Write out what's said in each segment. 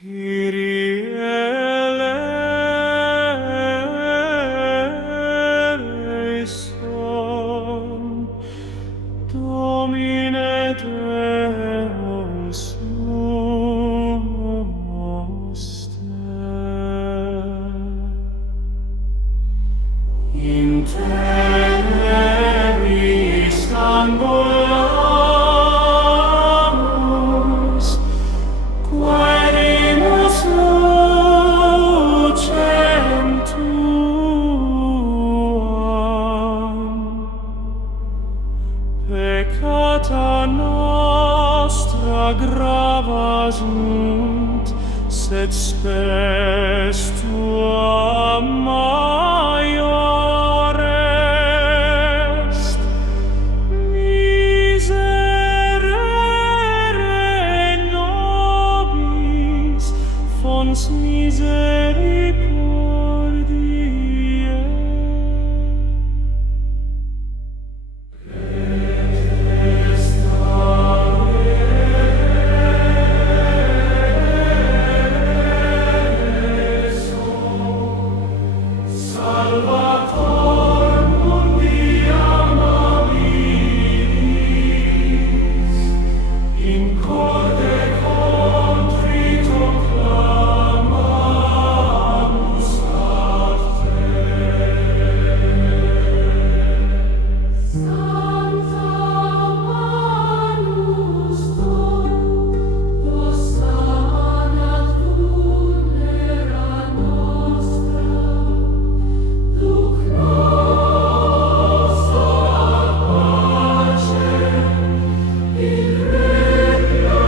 Kyrie eleison, Domine Deus noster, in tenebris ambulamus, quaerimus lucem tuam. Peccata nostra grava sunt, sed spes tua maior est. Miserere nobis, fons misericordiae. Salvator mundi amabilis, in corde contrito clamamus ad te. Sancta manus sanat vulnera nostra, duc nos ad pace, in regno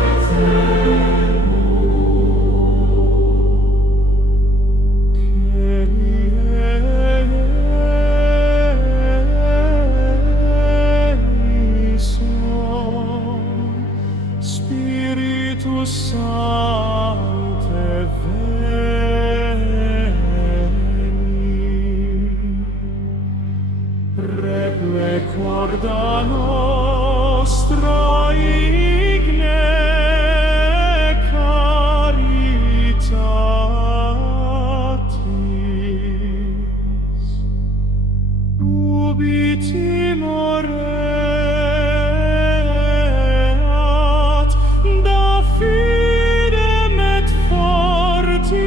aeternum. Spiritus Sancte veni, reple corda nostra igne caritatis, ubi timoreat da fidem et fortidine,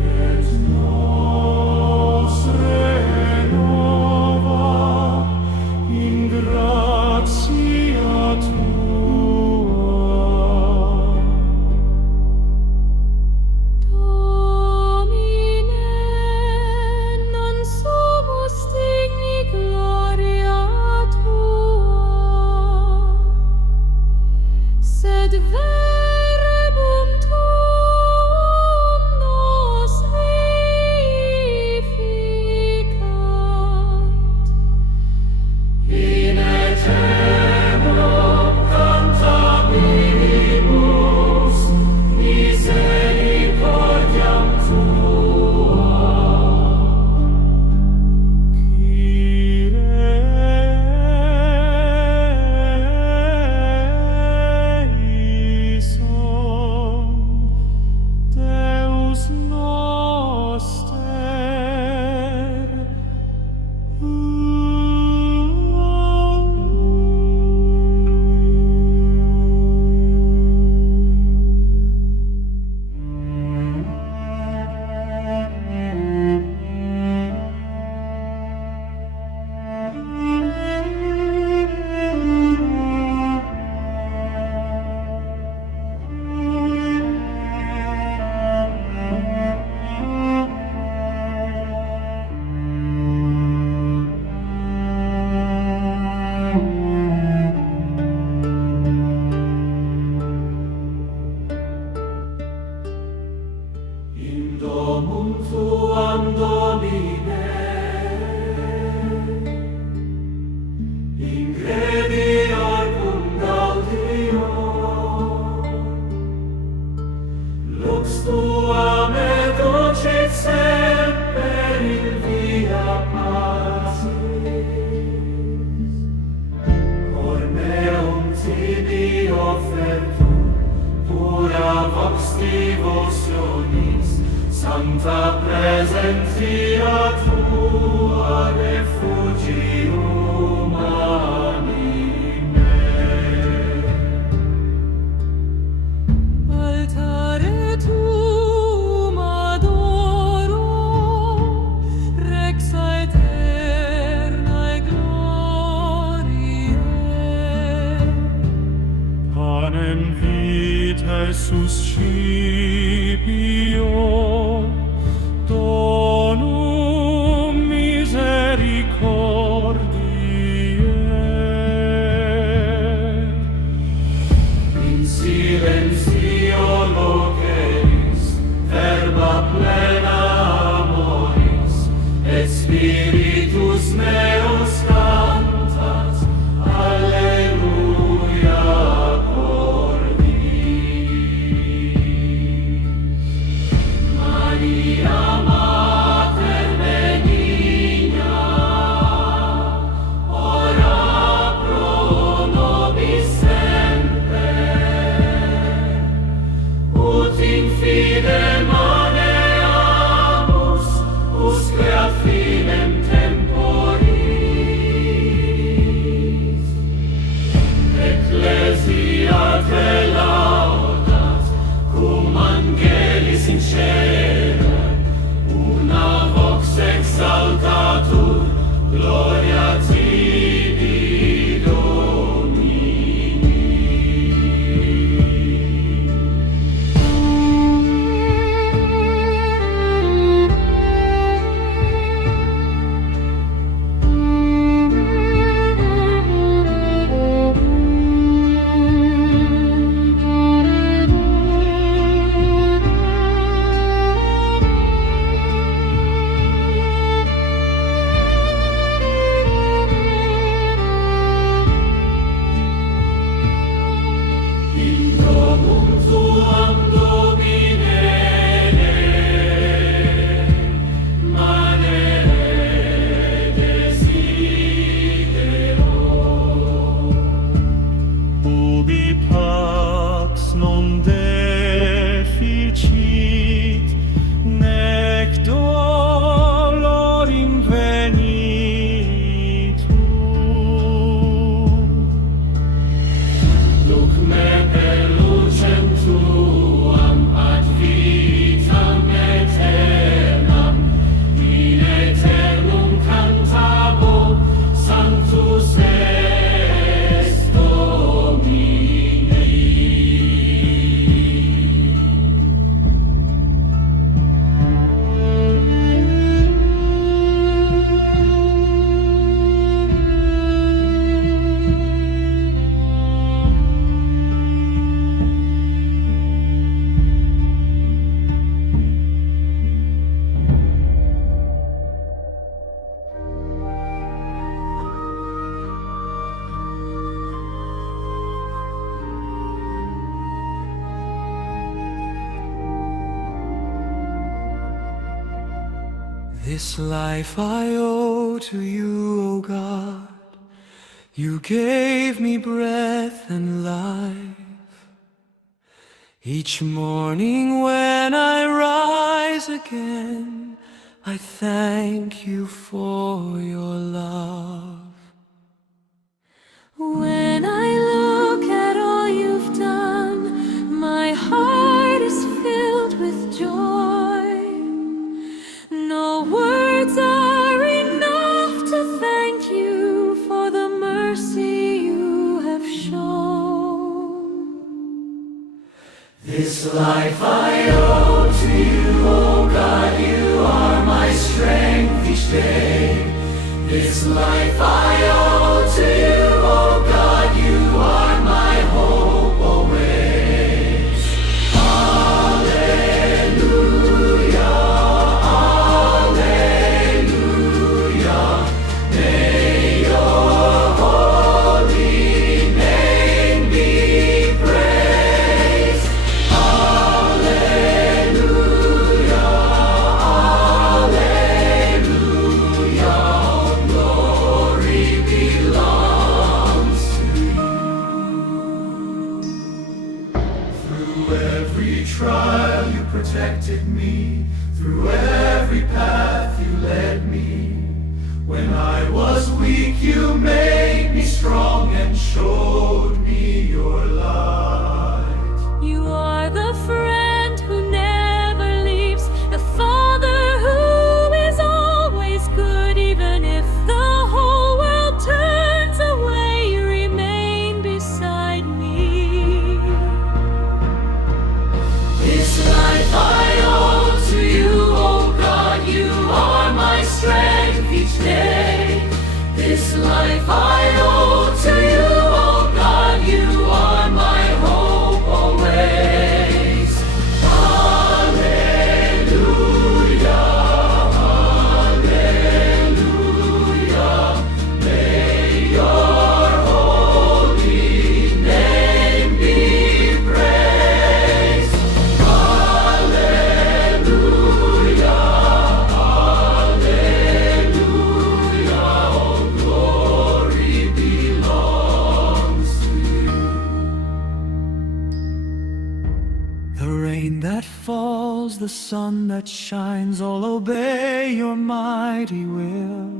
et nos renova devotionis, sancta presentia tua refugium anime. Altare tuum adoro, rex aeternae gloriae. Panem vitae suscipio, donum misericordiae. In silentio loqueris, verba plena amoris, et spiritus meus cantat, alleluia cor Dei. Maria Mater benigna, ora pro nobis semper, ut in fidem maneamus, usque ad finem temporis. Ecclesia te laudat, cum angelis in cielo, una vox exaltatur, gloria tibi Domini. In domum tuam Domine, manere desidero. Ubi pax non deficit, nec dolor invenitur. Duc me per lucem tuam ad vitam aeternam, in aeternum cantabo, sanctus est Domini. This life I owe to you, O God. You gave me breath and life. Each morning when I rise again, I thank you for your love. When I look at all you've done, my heart is filled with joy. No words are enough to thank you for the mercy you have shown. This life I owe to you, O God, you are my strength each day. This life I owe to you, O God, you are my hope always. Alleluia, alleluia, may your holy name be praised. Alleluia, alleluia, glory be protected me. Through every path you led me. When I was weak, you made me strong and showed me your light. You are the friend who never leaves, the Father who is always good. Even if the whole world turns away, you remain beside me. This life I owe to you, oh God, you are my strength each day. This life I owe to you, oh God, you are my hope always. Hallelujah, hallelujah, may your holy name be praised. Hallelujah, hallelujah, all glory belongs to you. The rain that falls, the sun that shines, all obey your mighty will.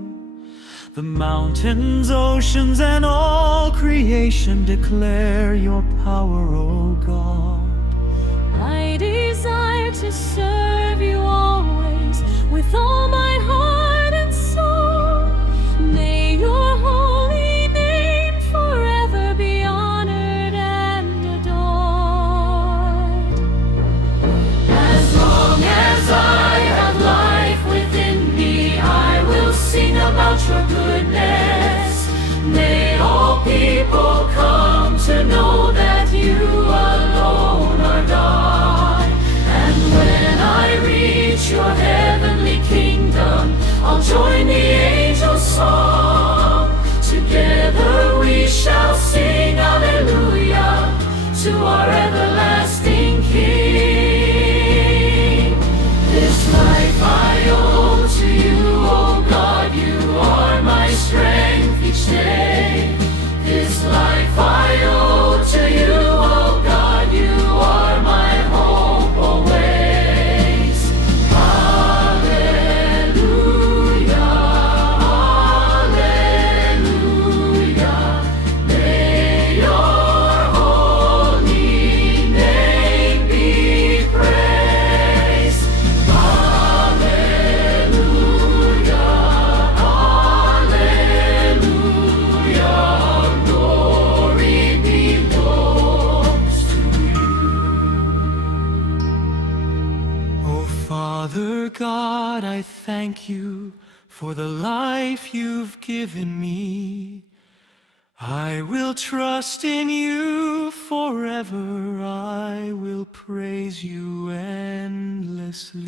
The mountains, oceans, and all creation declare your power, O God. I desire to serve you always with all my heart and soul. May your holy name forever be honored and adored. As long as I have life within me, I will sing about your goodness. May all people come to know that you alone are God. And when I reach your heavenly kingdom, I'll join the angels' song. Together we shall sing hallelujah to our everlasting King. This life I owe to you, oh God, you are my strength each day. This life I owe to you, oh God, you are my hope always. Hallelujah, hallelujah, may your holy name be praised. Hallelujah, hallelujah, glory belongs to you. Oh Father God, I thank you for the life you've given me. I will trust in you forever. I will praise you endlessly.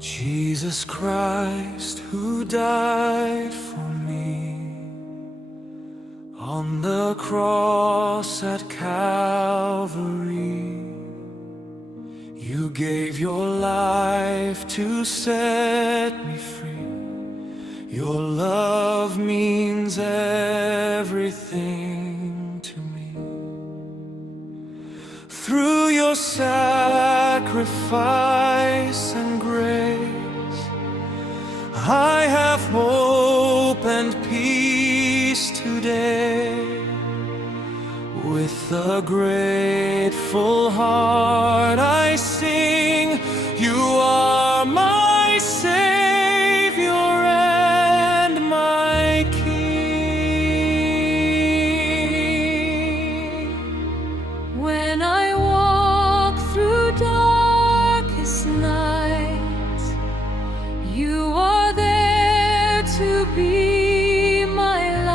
Jesus Christ, who died for me on the cross at Calvary, you gave your life to set me free. Your love means everything to me. Through your sacrifice and grace, I have hope and peace today. With a grateful heart I sing, you are my Savior and my King. When I walk through darkest night, you are there to be my light.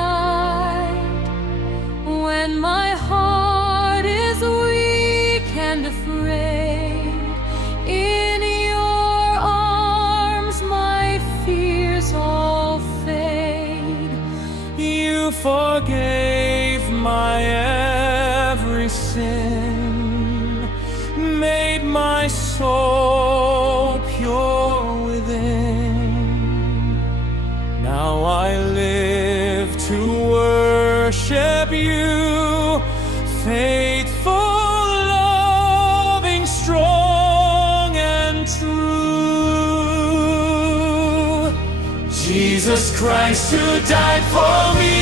Jesus Christ who died for me.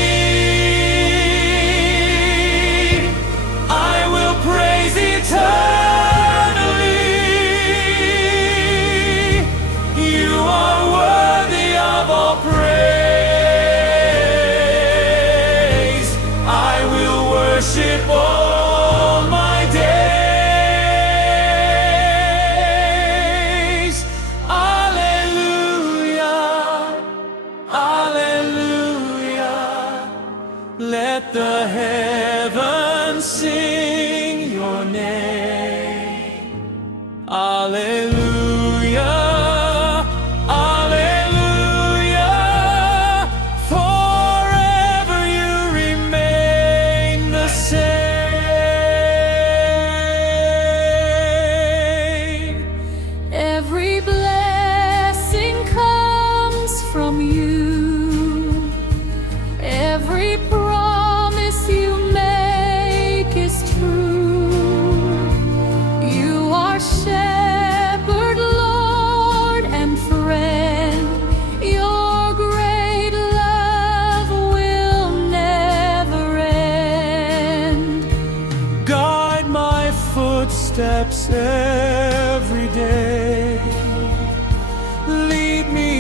I will praise eternally. You are worthy of all praise. I will worship all my days. Alleluia, alleluia. Let the heavens sing your name. Alleluia, alleluia. Forever you remain the same. Every blessing comes from you. Every promise you make is true. You are shepherd, Lord, and friend. Your great love will never end. Guide my footsteps every day. Lead me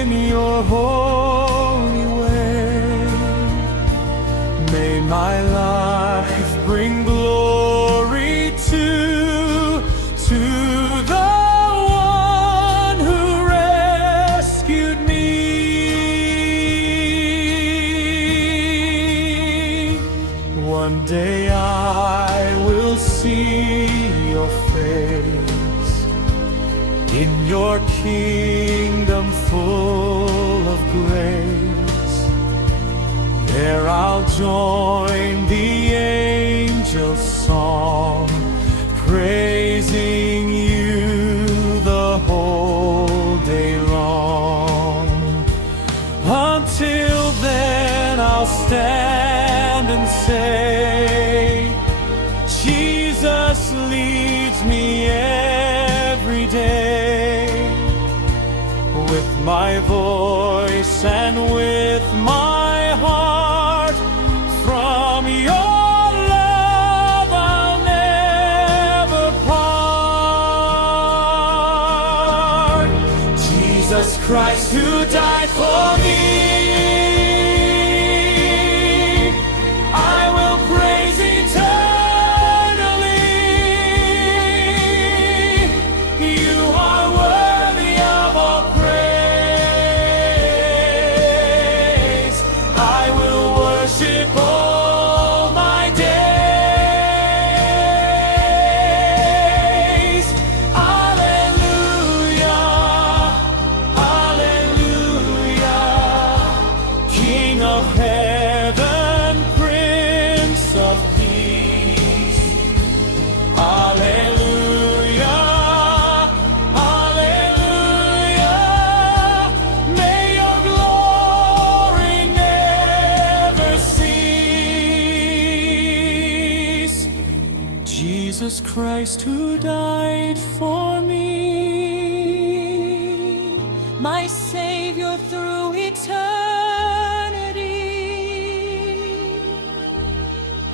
in your holy way. May my life bring glory to the one who rescued me. One day I will see your face in your kingdom full of grace. There I'll join the angels' song, praising you the whole day long. Until then I'll stand and say, Jesus leads me every day. With my voice and with my heart, from your love I'll never part. Jesus Christ who died for me, I will praise eternally. You are worthy of all praise. I will worship all my days. Alleluia, alleluia. King of heaven, Prince of peace. Alleluia, alleluia. May your glory never cease. Jesus Christ who died for me, my Savior through eternity.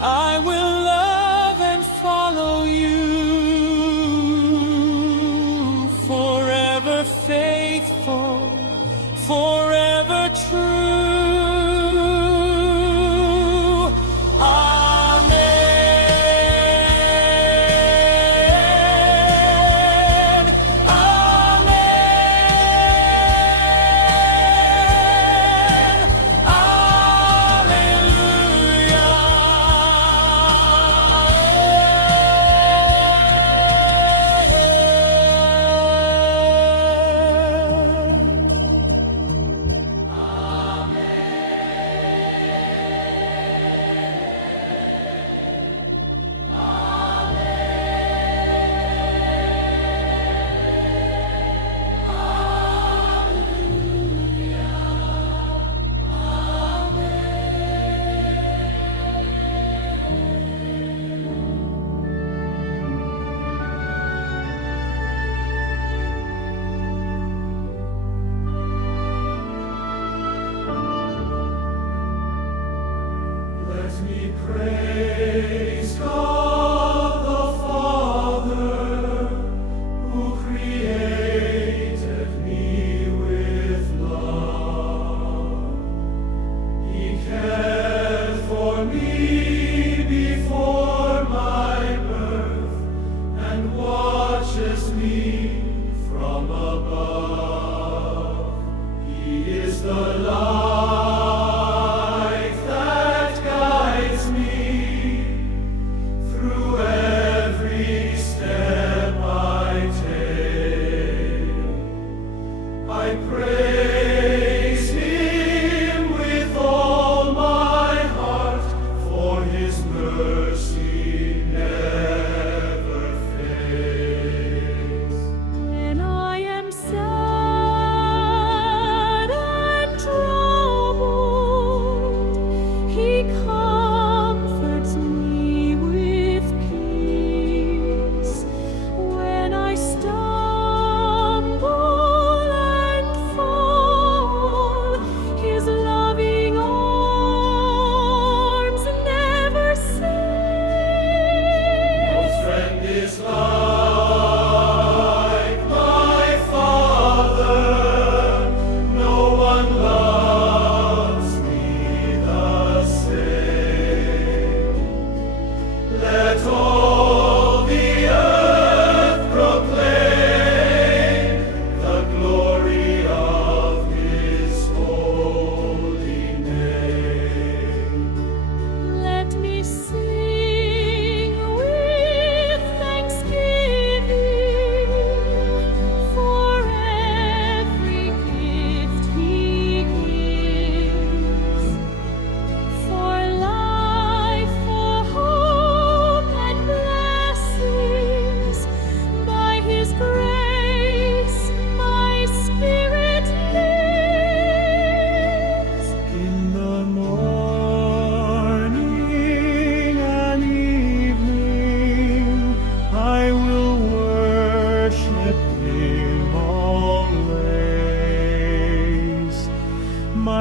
I will love and follow you, forever faithful, forever true. Amen. Alleluia.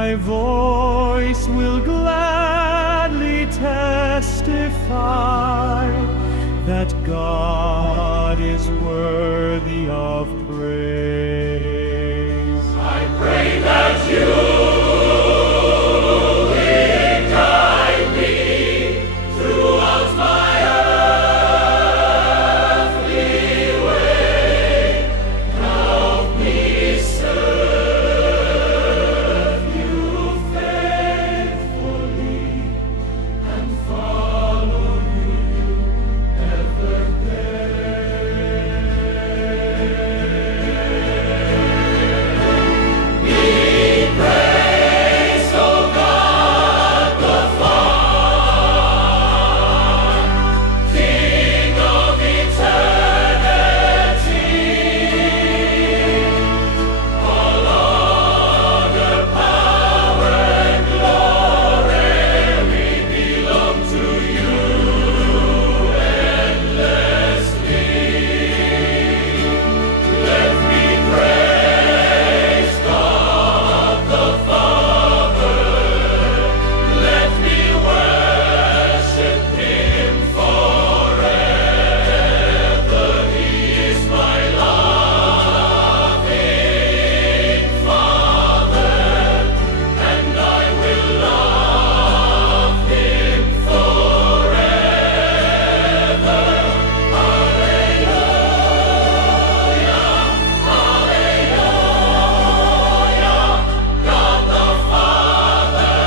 My voice will gladly testify that God is worthy of praise. I pray that you will guide me throughout my earthly way. Help me serve you faithfully and follow you ever praise, O God the Father, King of eternity. All honor, power, and glory belong to you endlessly. Let me praise God the Father. Let me worship Him forever. He is my loving Father, and I will love Him forever. God the Father,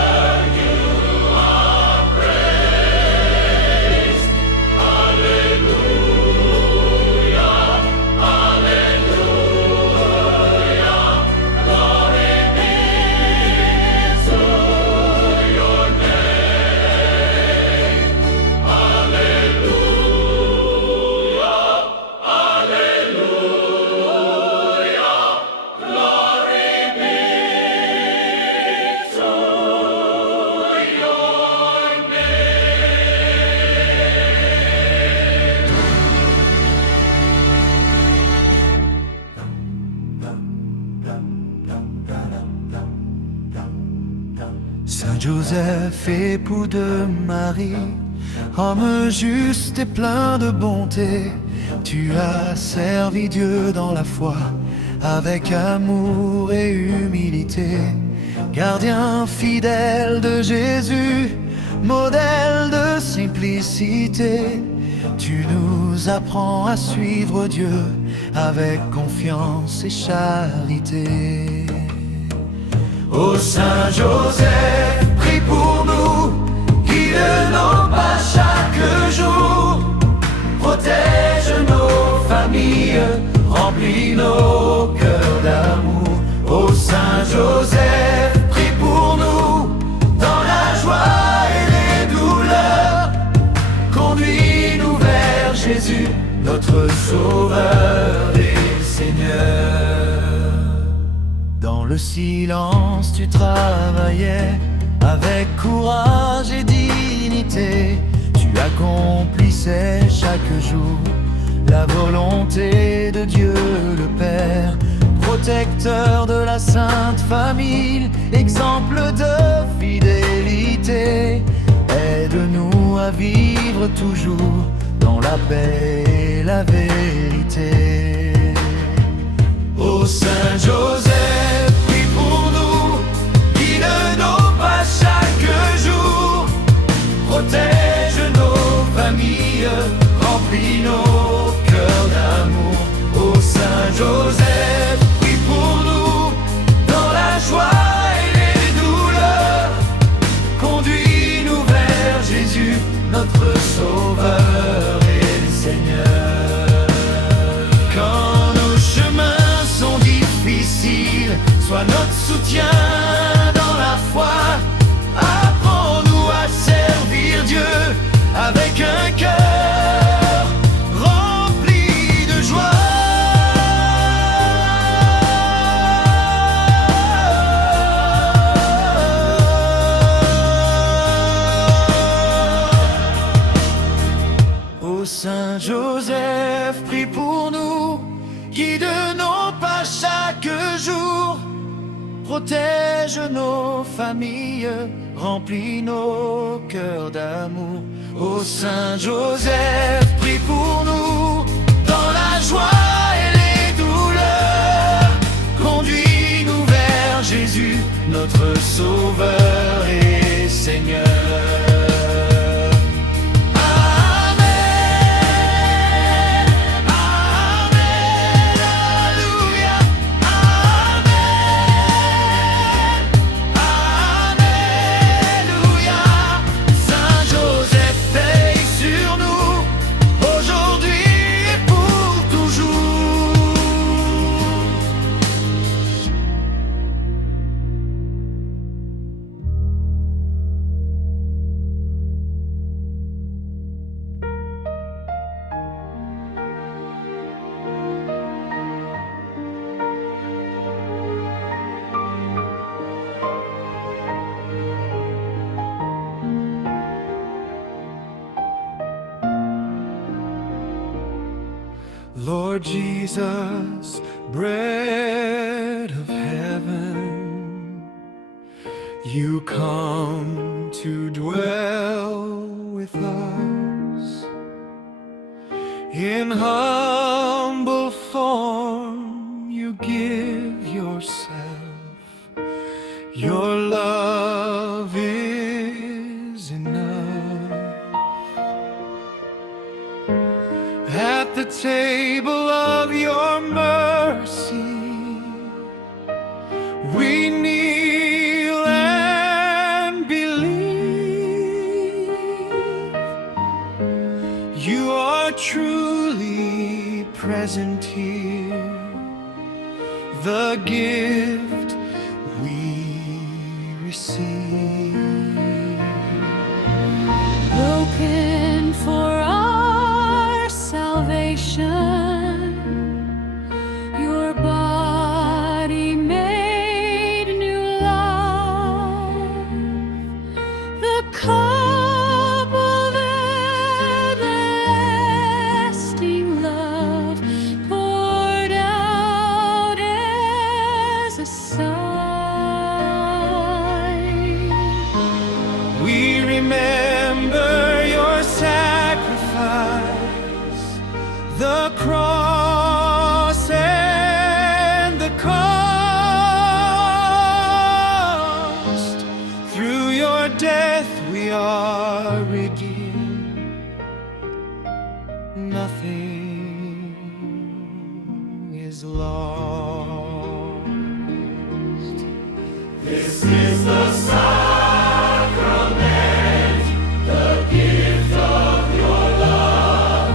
you are praised. Hallelujah, hallelujah. Glory be to your name. Hallelujah, hallelujah. Glory be to your Saint Joseph, époux de Marie, homme juste et plein de bonté, tu as servi Dieu dans la foi, avec amour et humilité. Gardien fidèle de Jésus, modèle de simplicité, tu nous apprends à suivre Dieu avec confiance et charité. Ô Saint Joseph, prie pour nous, guide nos pas chaque jour, protège nos familles, remplis nos cœurs d'amour. Ô Saint Joseph, prie pour nous, dans la joie et les douleurs, conduis-nous vers Jésus, notre Sauveur et Seigneur. Dans le silence tu travaillais, avec courage et dignité, tu accomplissais chaque jour la volonté de Dieu le Père, protecteur de la Sainte Famille, exemple de fidélité. Aide-nous à vivre toujours dans la paix et la vérité. Ô Saint Joseph, prie pour nous, guide nos pas chaque jour, protège nos familles, remplis nos cœurs d'amour. Ô Saint Joseph, prie pour nous, dans la joie et les douleurs, conduis-nous vers Jésus, notre Sauveur et Seigneur. Quand nos chemins sont difficiles, sois notre soutien dans la foi. Apprends-nous à servir Dieu avec un cœur rempli de joie. Ô Saint Joseph, prie pour nous, guide nos pas chaque jour, protège nos familles, remplis nos cœurs d'amour. Ô Saint Joseph, prie pour nous dans la joie et les douleurs. Conduis-nous vers Jésus, notre Sauveur et Seigneur. Lord Jesus, bread of heaven, you come to dwell with us. In humble form you give yourself. Your love is enough. At the table of your mercy, we kneel and believe you are truly present here, the gift we receive. Broken for our salvation, your body made new life, the cup of everlasting love poured out as a sign. We remember your sacrifice, the cross and the cost. Through your death we are redeemed. Nothing is lost. This is the sacrament, the gift of your love.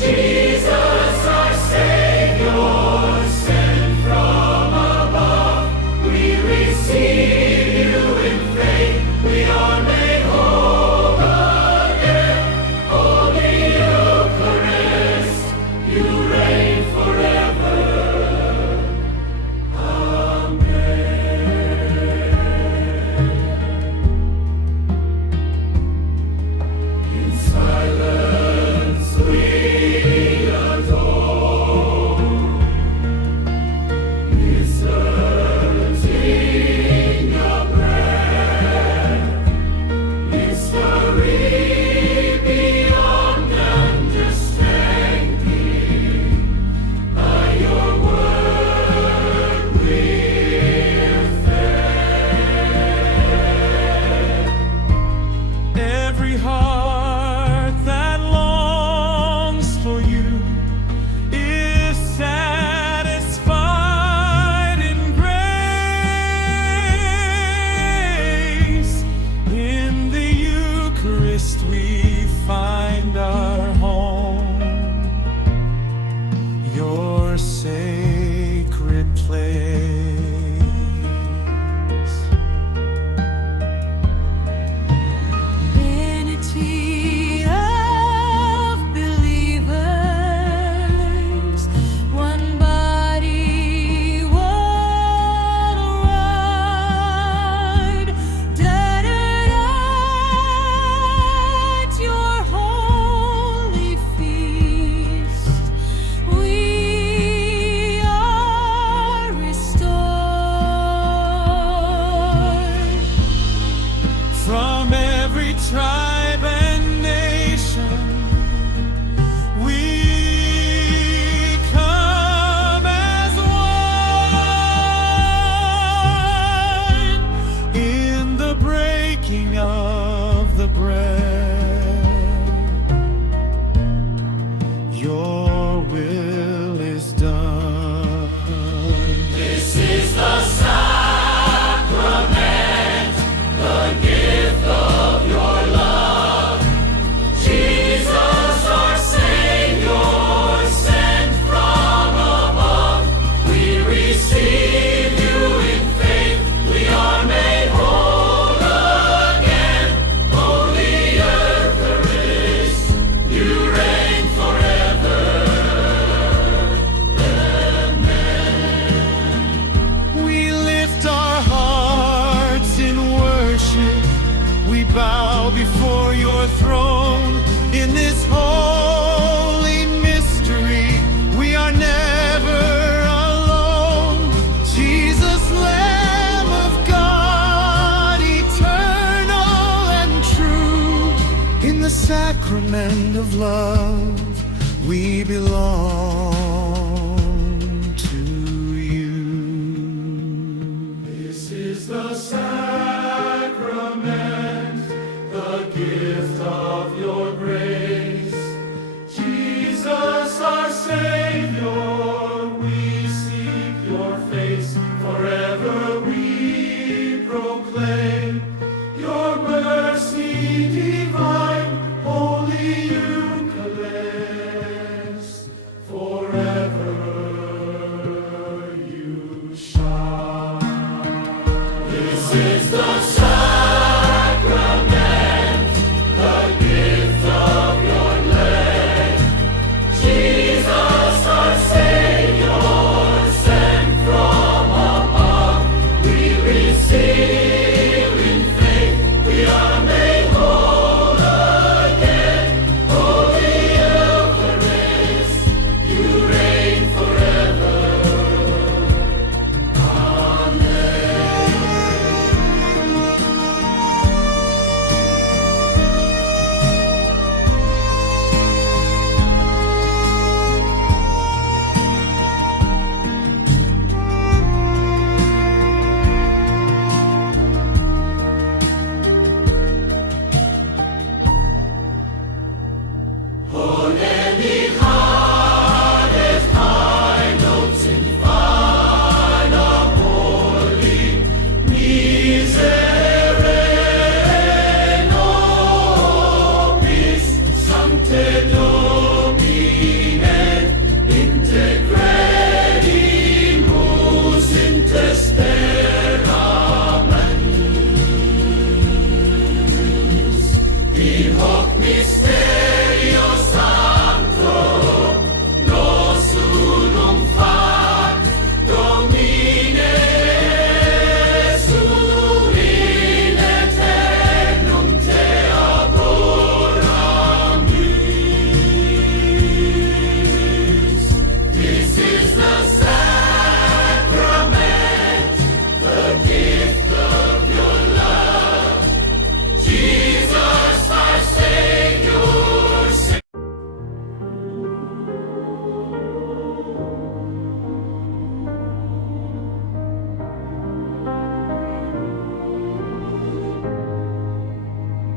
Jesus, our Savior, sent from above. We receive you in faith, we are made whole again. Holy Eucharist, you reign forever. In silence we adore, inserting your prayer, mystery beyond understanding. By your word we're fed. Every heart that longs for you is satisfied in grace. In the Eucharist we find our home, your sacred place. Unity of believers, one body, one ride, gathered at your holy feast. We are received. sacrament of love, we belong to you. This is the sacrament, the gift of your grace. Jesus, our Savior, we seek your face. Forever we proclaim your mercy divine, Holy Eucharist. Forever you shine. This is the sacrament, the gift of your leg. Jesus, our Savior, sent from above. We receive in faith, we are made whole again. Holy Eucharist, you reign forever.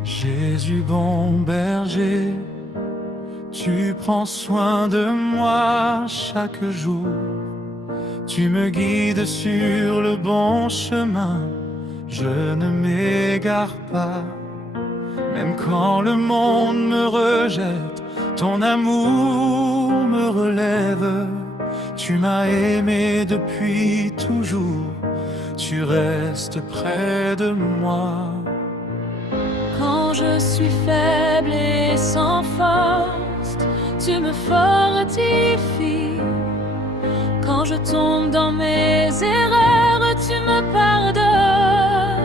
Jésus bon berger, tu prends soin de moi chaque jour. Tu me guides sur le bon chemin, je ne m'égare pas. Même quand le monde me rejette, ton amour me relève. Tu m'as aimé depuis toujours, tu restes près de moi. Quand je suis faible et sans force, tu me fortifies. Quand je tombe dans mes erreurs, tu me pardonnes.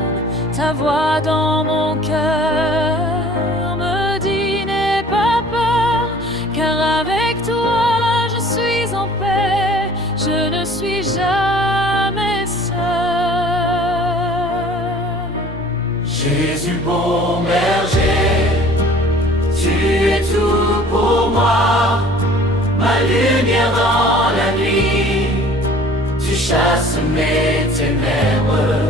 Ta voix dans mon cœur me dit n'aie pas peur, car avec toi je suis en paix, je ne suis jamais seul. Jésus bon berger, tu es tout pour moi, ma lumière dans la nuit. Tu chasses mes ténèbres,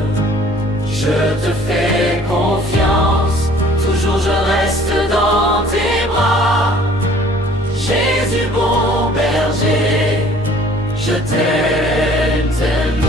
je te fais confiance, toujours je reste dans tes bras. Jésus bon berger, je t'aime tellement.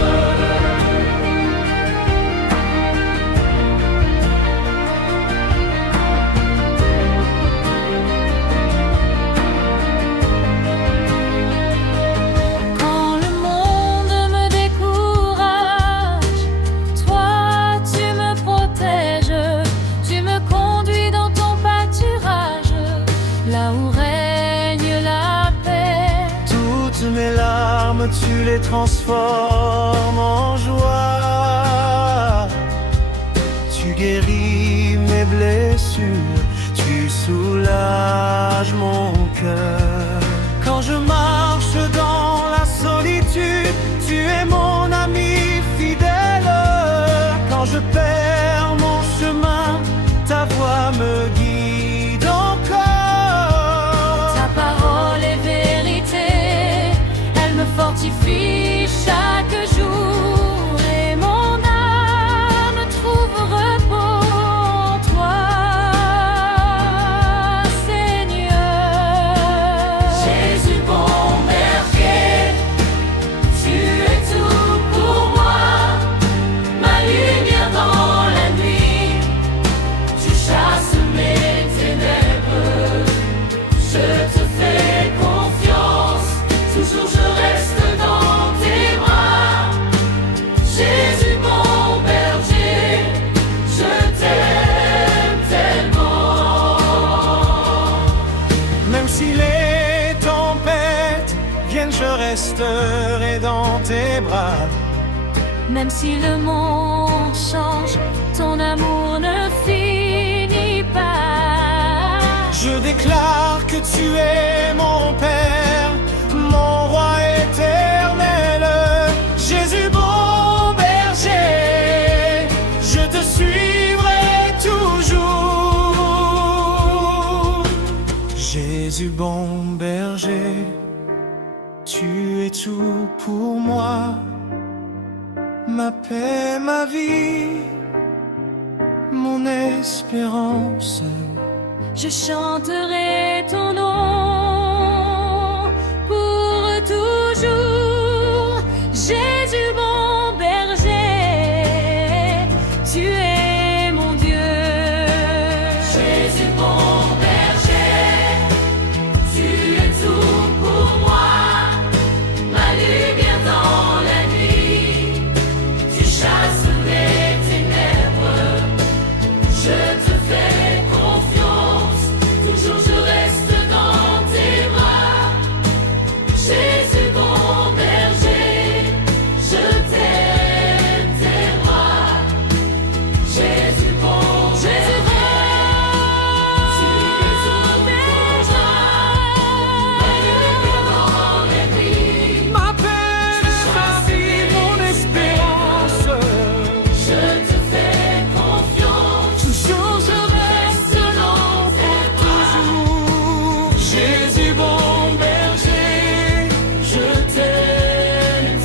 Tu les transformes en joie. Tu guéris mes blessures, tu soulages mon cœur. Quand je marche dans la solitude, tu es mon ami fidèle. Quand je perds mon chemin, ta voix me guide encore. Même si le monde change, ton amour ne finit pas. Je déclare que tu es mon Père, mon roi éternel. Jésus bon berger, je te suivrai toujours. Jésus bon berger, tu es tout pour moi, ma paix, ma vie, mon espérance. Je chanterai ton nom pour toujours. Jésus bon berger, tu es mon Dieu. Jésus bon berger, tu es tout pour moi, ma lumière dans la nuit. Tu chasses les ténèbres, je te fais confiance. Toujours je reste dans tes bras. Jésus bon berger, je t'aime, t'es roi. Jésus bon Jésus berger, tu es tout pour moi, ma lumière dans la nuit. Ma paix, ma vie, mon espérance. Je te fais confiance. Toujours je reste long pour toujours. Jésus bon berger, je t'aime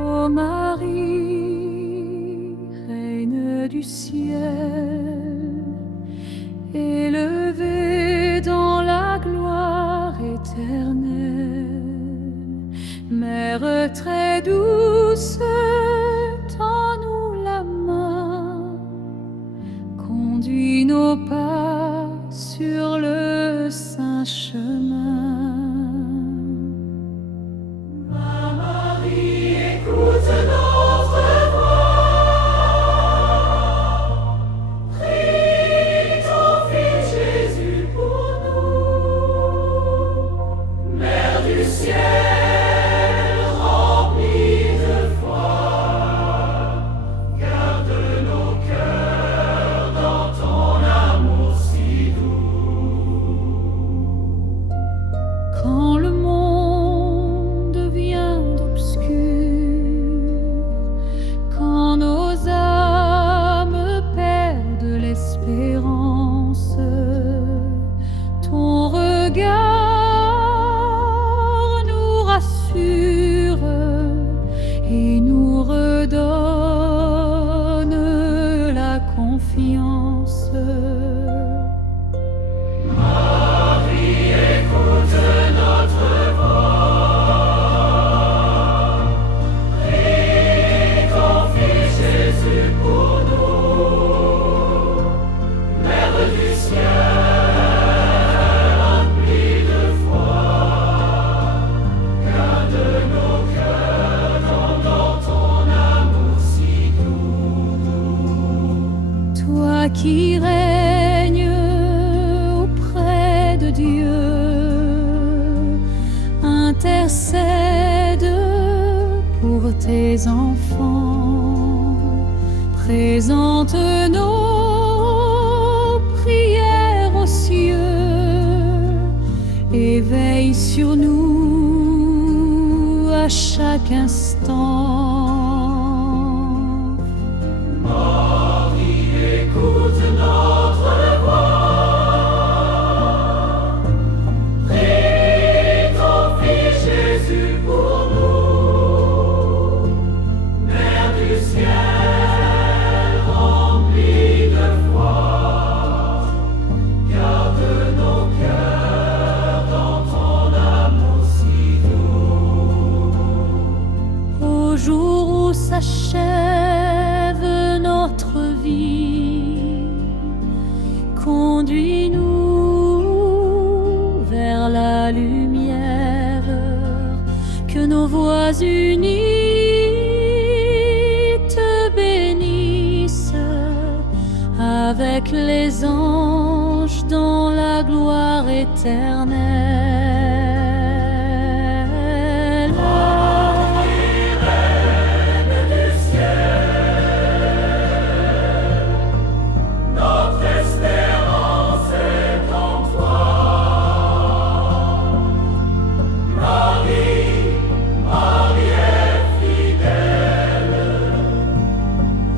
Ô Marie, reine du ciel, élevée dans la gloire éternelle, Mère très douce, tends-nous la main, conduis nos pas sur le saint chemin. Écoute notre voix, prie ton Fils Jésus pour nous. Mère du ciel, remplie de foi, garde nos cœurs dans ton amour si doux. Quand le monde devient obscur, quand nos âmes perdent l'espérance, ton regard nous rassure et nous redonne la confiance. Marie, écoute notre voix, prie ton Fils Jésus pour nous. Mère du ciel, remplie de foi, garde nos cœurs dans ton amour si doux. Toi qui règnes auprès de Dieu, intercède pour tes enfants, présente nos prières aux cieux et veille sur nous à chaque instant. Marie, écoute notre voix, prie ton Fils Jésus pour nous. Mère du ciel, remplie de foi, garde nos cœurs dans ton amour si doux. Au jour avec les anges dans la gloire éternelle. Notre espérance est en toi. Marie, Marie est fidèle.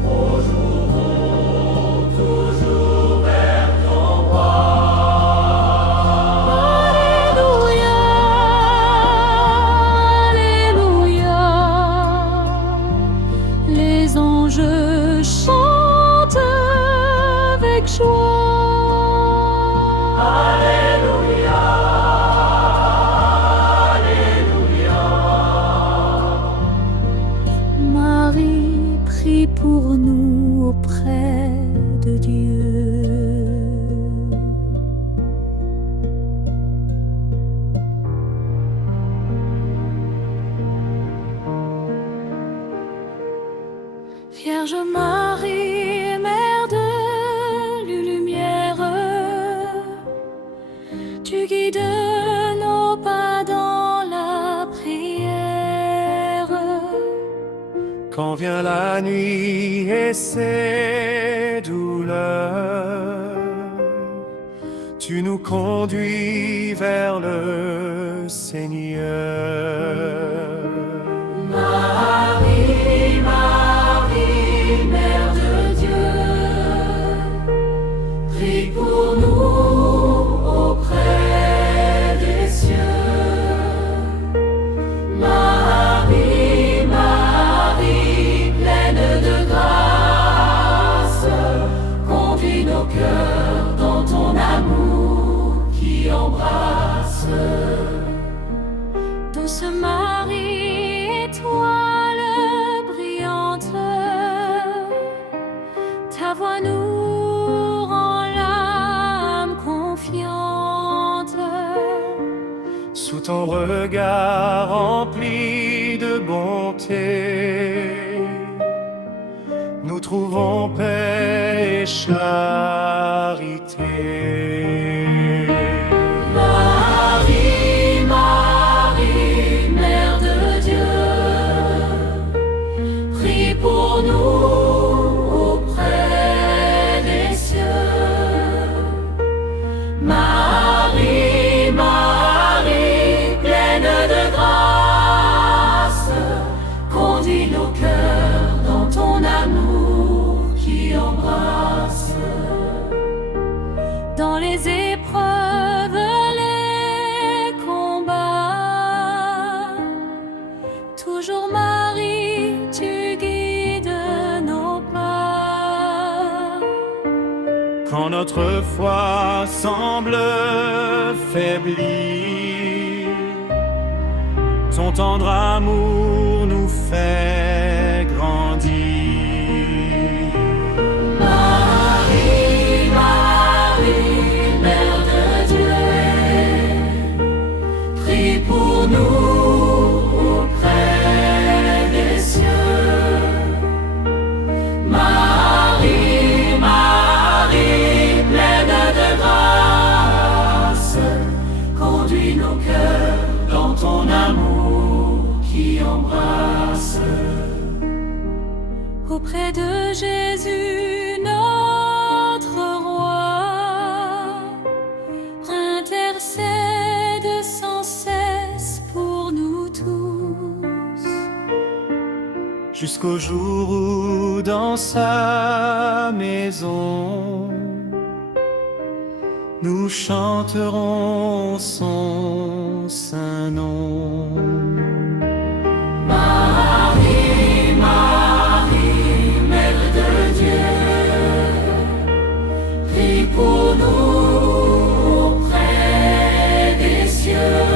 Toujours, toujours vers ton roi. Alléluia, Alléluia. Les anges chantent avec joie. Alléluia, Alléluia. Marie prie pour nous auprès de Dieu. Vierge Marie, Mère de lumière, tu guides nos pas dans la prière. Quand vient la nuit et ses douleurs, tu nous conduis vers le Seigneur. Marie, Marie, Mère de Dieu, prie pour nous auprès des cieux. Marie, Marie, pleine de grâce, conduis nos cœurs dans ton amour qui embrasse. Douce Marie, étoile brillante, ta voix nous rend l'âme confiante. Sous ton regard rempli de bonté, nous trouvons paix et charité. Marie, Marie, Mère de Dieu, prie pour nous auprès des cieux. Marie, Marie, pleine de grâce, conduis nos cœurs dans ton amour qui embrasse. Dans les épreuves, les combats, toujours Marie, tu guides nos pas. Quand notre foi semble faiblir, ton tendre amour nous fait grandir. Marie, Marie, Mère de Dieu, prie pour nous auprès des cieux. Marie, Marie, pleine de grâce, conduis nos cœurs dans ton amour qui embrasse. Auprès de Jésus, notre roi, intercède sans cesse pour nous tous. Jusqu'au jour où dans sa maison, nous chanterons son saint nom. Marie, Marie, Mère de Dieu, prie pour nous auprès des cieux.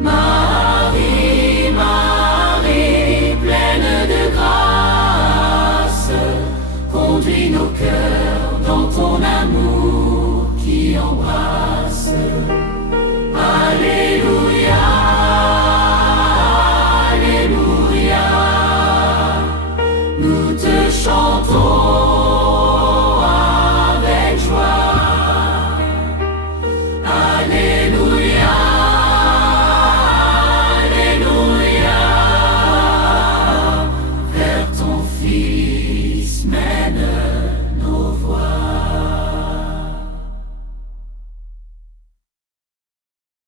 Marie, Marie, pleine de grâce, conduis nos cœurs dans ton amour qui embrasse. Alléluia, Alléluia, nous te chantons.